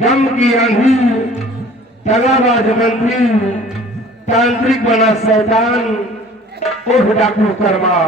गम की आंधी, दगाबाज मंत्री, तांत्रिक बना शैतान, उठ डाकू कर्मा।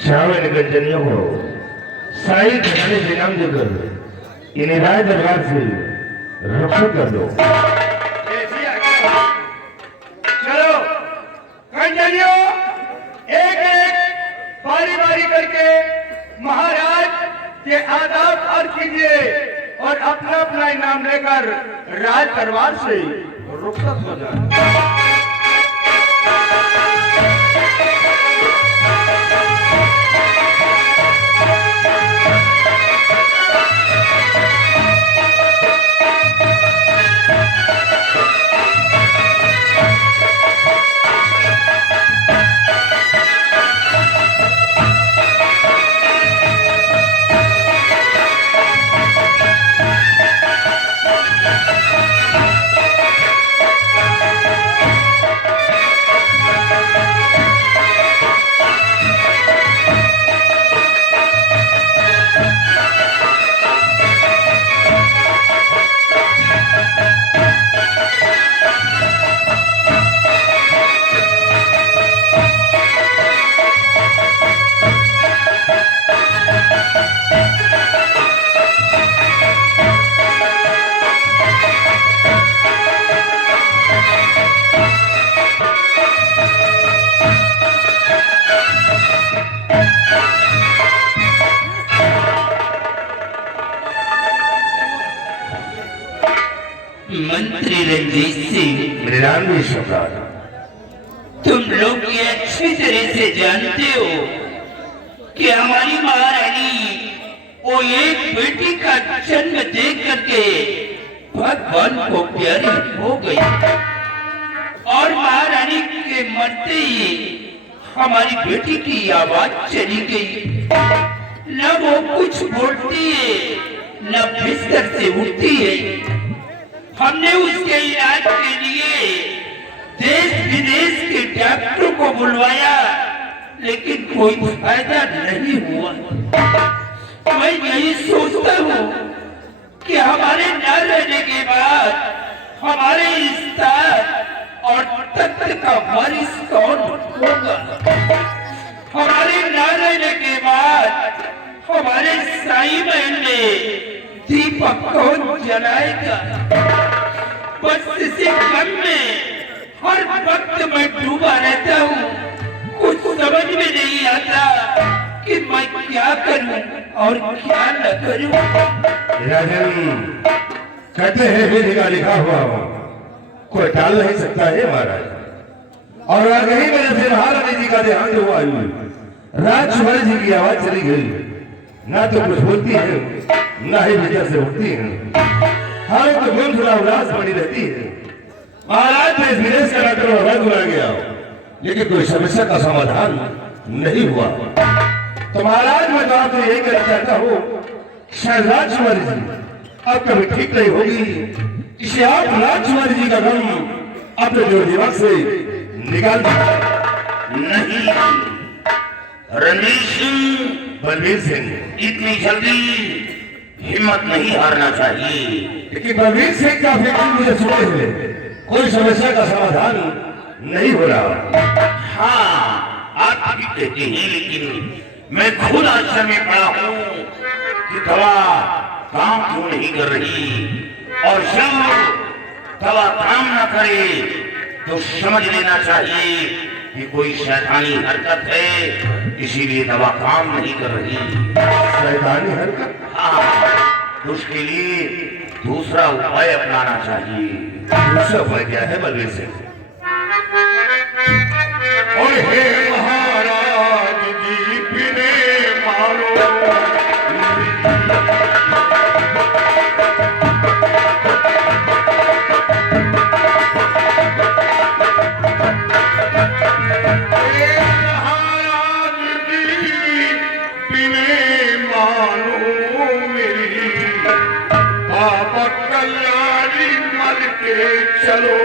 श्रावण गंजनियों को साई घराने से नाम देकर इन्हें राय दरबार से रुखसत कर दो। चलो गंजनियों, एक एक बारी बारी करके महाराज के आदाब अर्ज कीजिए और अपना अपना इनाम लेकर राज दरबार से रुखसत हो जाए। जाह्नवी सम्राट। तुम लोग ये अच्छी तरह से जानते हो कि हमारी महारानी वो एक बेटी का जन्म देख करके भगवान को प्यारी हो गई और महारानी के मरते ही हमारी बेटी की आवाज चली गई। न वो कुछ बोलती है न बिस्तर से उठती है। हमने उसके इलाज के लिए देश विदेश के डॉक्टरों को बुलवाया लेकिन कोई फायदा नहीं हुआ। मैं यही सोचता हूँ कि हमारे न रहने के बाद हमारे इस्तार और तख्त का वारिस कौन होगा। हमारे न रहने के बाद हमारे साई महल में दीपक कौन जलाएगा। बस इसी गम में हर वक्त मैं डूबा रहता हूँ। कुछ समझ में नहीं आता कि मैं क्या करूं और क्या न करूं। राजन कहते हैं विधि का लिखा हुआ हो कोई टाल नहीं सकता है महाराज। और आगे ही मेरे से महारानी जी का देहांत हुआ राजकुमारी जी की आवाज चली गई। ना तो कुछ बोलती है ना ही भीतर से उठती है। हर तो गुमसुला उदास बनी रहती है। महाराज ने इस विदेश का डॉक्टर और वैद्य बुलाया गया लेकिन कोई समस्या का समाधान नहीं हुआ। तो महाराज मैं तो आपसे यही कहना चाहता हूँ शायद राजकुमारी जी अब कभी ठीक नहीं होगी। इसे आप राजकुमारी जी का गम अपने जो दिमाग से निकाल दीजिए। नहीं रणवीर सिंह, बलबीर सिंह इतनी जल्दी हिम्मत नहीं हारना चाहिए। लेकिन बलबीर सिंह का फिक्र मुझे सुनते हुए कोई समस्या का समाधान नहीं हो रहा। हाँ आप भी कहते हैं लेकिन मैं खुद आश्चर्य में पड़ा हूँ कि दवा काम क्यों नहीं कर रही। और जब दवा काम न करे तो समझ लेना चाहिए कि कोई शैतानी हरकत है, इसीलिए दवा काम नहीं कर रही। शैतानी हरकत? हाँ, उसके लिए दूसरा उपाय अपनाना चाहिए। दूसरा उपाय क्या है बलबीर सिंह? और हे महाराज जी बिने मारो चलो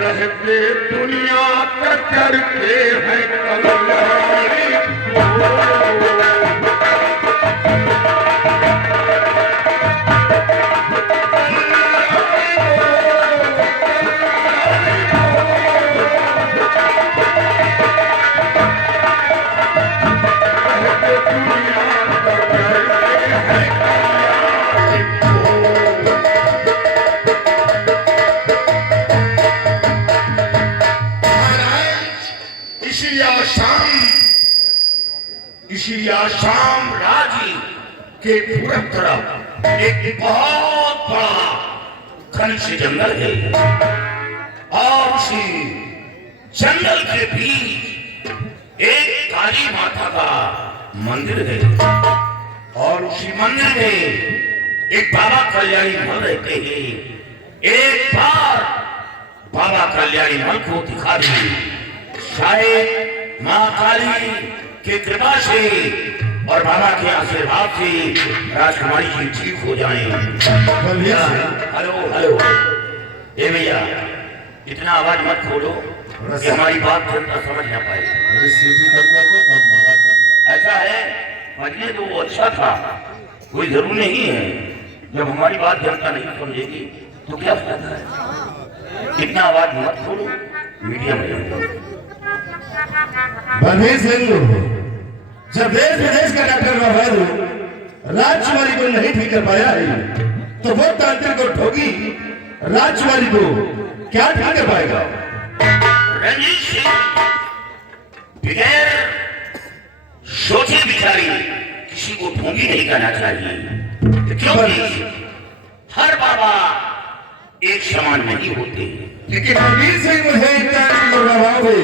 रहते दुनिया का करते हैं कल्याणी। इसी आसाम राज्य के पूरब तरफ एक बहुत बड़ा घने जंगल है और उसी जंगल के बीच एक काली माता का मंदिर है और उसी मंदिर में एक बाबा कल्याणी मल रहते हैं। एक बार बाबा कल्याणी मल को दिखा दी, शायद माँ काली की कृपा से और बाबा के आशीर्वाद से राजकुमारी जी ठीक हो जाएं। हेलो हेलो, ए भैया इतना आवाज मत खोलो कि हमारी बात जनता समझ ना पाए। सीधी करना तो कम बात। ऐसा है, बजने तो वो अच्छा था कोई जरूरी नहीं है। जब हमारी बात जनता नहीं समझेगी तो क्या फायदा है। इतना आवाज मत खोलो, मीडिया में। बलबीर सिंह, जब देश विदेश का डॉक्टर बाबा राजकुमारी को नहीं ठीक कर पाया है तो वो तांत्रिक को ठोगी राजकुमारी को क्या ठीक कर पाएगा? रंजीत सिंह बगैर सोचे बिचारी किसी को ढोंगी नहीं करना चाहिए, क्योंकि हर बाबा एक समान नहीं होते। लेकिन बलबीर सिंह, मुझे तांत्रिक और बाबाओं में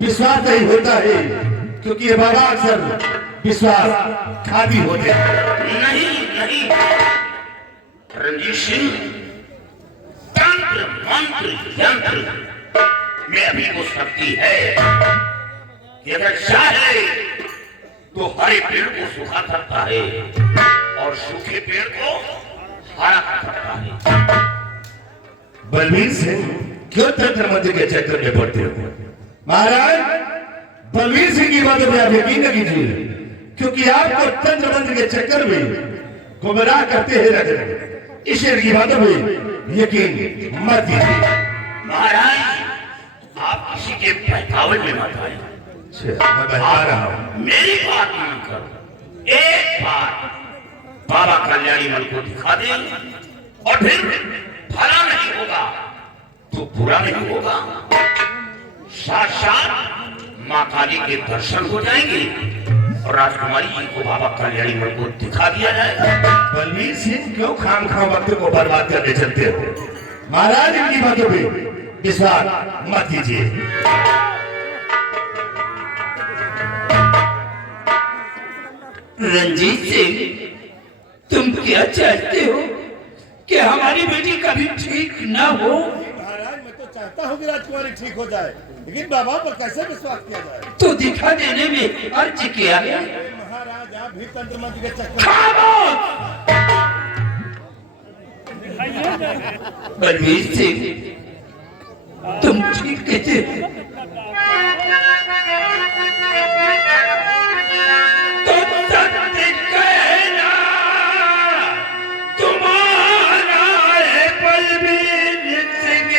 विश्वास नहीं होता है, क्योंकि ये बाबा अक्सर विश्वास खादी होते हैं। नहीं रंजीत सिंह, तंत्र मंत्र यंत्र में अभी वो शक्ति है कि अगर चाहे तो हरे पेड़ को सुखा सकता है और सूखे पेड़ को हरा कर सकता है। बलबीर सिंह, क्यों तंत्र मंत्र के चक्कर में पड़ते हो? महाराज, बलबीर सिंह की बातों पर आप यकीन न कीजिए, क्योंकि आपको तंत्र मंत्र के चक्कर में गुमराह करते हैं नजर। ईश्वर की बातों में यकीन मत कीजिए। महाराज, आप किसी के बहकावे में मत आए। मैं बहका रहा हूं। मेरी बात मानकर एक बार बाबा कल्याणी मल को दिखा दे और फिर भला नहीं होगा तो बुरा नहीं होगा। साक्षात माँ काली के दर्शन हो जाएंगे और राजकुमारी जी को बाबा कल्याणी मल को दिखा दिया जाएगा। बलबीर सिंह, क्यों खाम वक्त को बर्बाद करने चलते हो? महाराज, इनकी बातों पे विश्वास मत कीजिए। रंजीत सिंह, तुम क्या चाहते हो कि हमारी बेटी कभी ठीक ना हो? महाराज, मैं तो चाहता हूँ कि राजकुमारी ठीक हो जाए, लेकिन बाबा पर कैसे विश्वास किया जाए? तो दिखा देने में अर्ज किया है। महाराज, आप भी तंत्र मंत्र के चक्कर खामोश! बलबीर सिंह, तुम ठीक कहते हो। तो सत्य कहना तुम्हारा है बलबीर सिंह,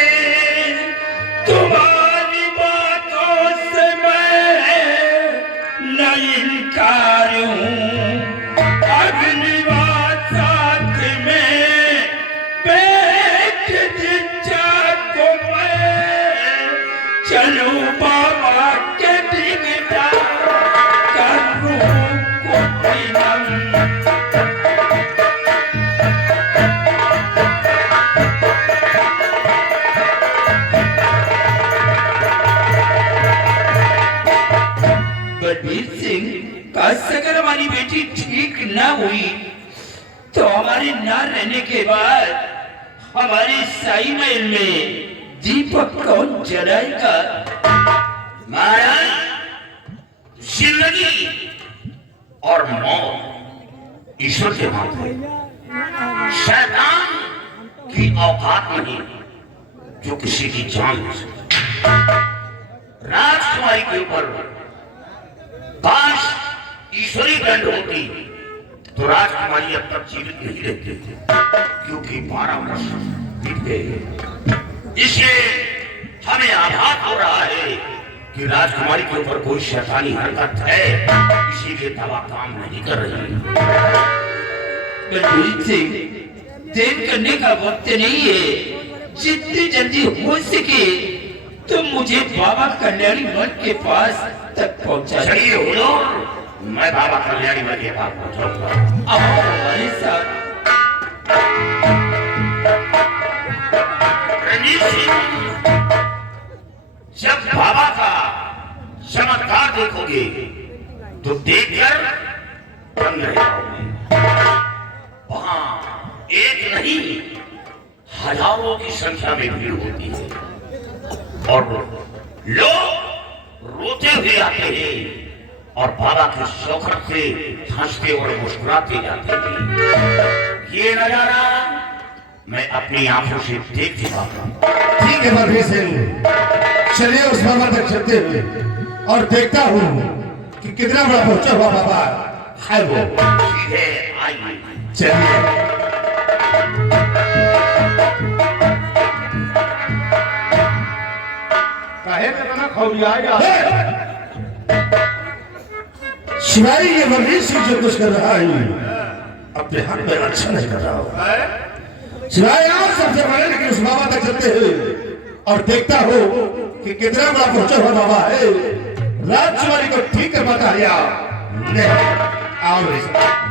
तुम्हारी बातों से मैं न इनकार हूँ। अगली बात साथ में बैठ जिज्जा को मैं चलूं बाबा के बिगड़ा करूं कुटिनम। बलबीर सिंह, काश अगर हमारी बेटी ठीक न हुई तो हमारे न रहने के बाद हमारे साई महल में दीपक कौन जलाएगा? महाराज, जिंदगी और मौत ईश्वर के हाथ है। शैतान की औकात नहीं जो किसी की जान ले सके। राजकुमारी के ऊपर काश ईश्वरी दंड होती तो राजकुमारी अब तक जीवित नहीं रहती थी, क्योंकि 12 वर्ष बीत गए। इसलिए हमें आभास हो रहा है कि राजकुमारी के ऊपर कोई शैतानी हरकत है, इसीलिए दवा काम नहीं कर रही। बलबीर सिंह, देर करने का वक्त नहीं है। जितनी जल्दी हो सके तुम मुझे बाबा कल्याणी मठ के पास तक पहुंचा। चलिए हुजूर, मैं बाबा कल्याणी मठ के पास पहुंचाऊंगा। आओ हमारे साथ। रंजीत सिंह, जब बाबा का चमत्कार देखोगे तो देखकर दंग रह जाओगे। वहां एक नहीं हजारों की संख्या में भीड़ होती है और लोग रोते हुए आते हैं और बाबा के शौकत से हंसते और मुस्कुराते जाते हैं। ये नजारा मैं अपनी आंखों से देख चुका हूं। ठीक है बलबीर सिंह, चलिए उस बाबा तक चलते हुए और देखता हूँ कि कितना बड़ा पहुंचा हुआ बाबा है वो। सीधे आइए। चलिए। काहे इतना खौरिया यार? शिवाई ये वर्गीज सिंह जो कुछ कर रहा है अपने हाथ में अच्छा नहीं कर रहा हो। शिवाई आप सबसे बड़े लेकिन उस बाबा तक चलते हैं और देखता हो कि कितना बड़ा पहुंचा हुआ बाबा है। राजकुमारी को ठीक कर पाता है या नहीं? आओ मेरे साथ।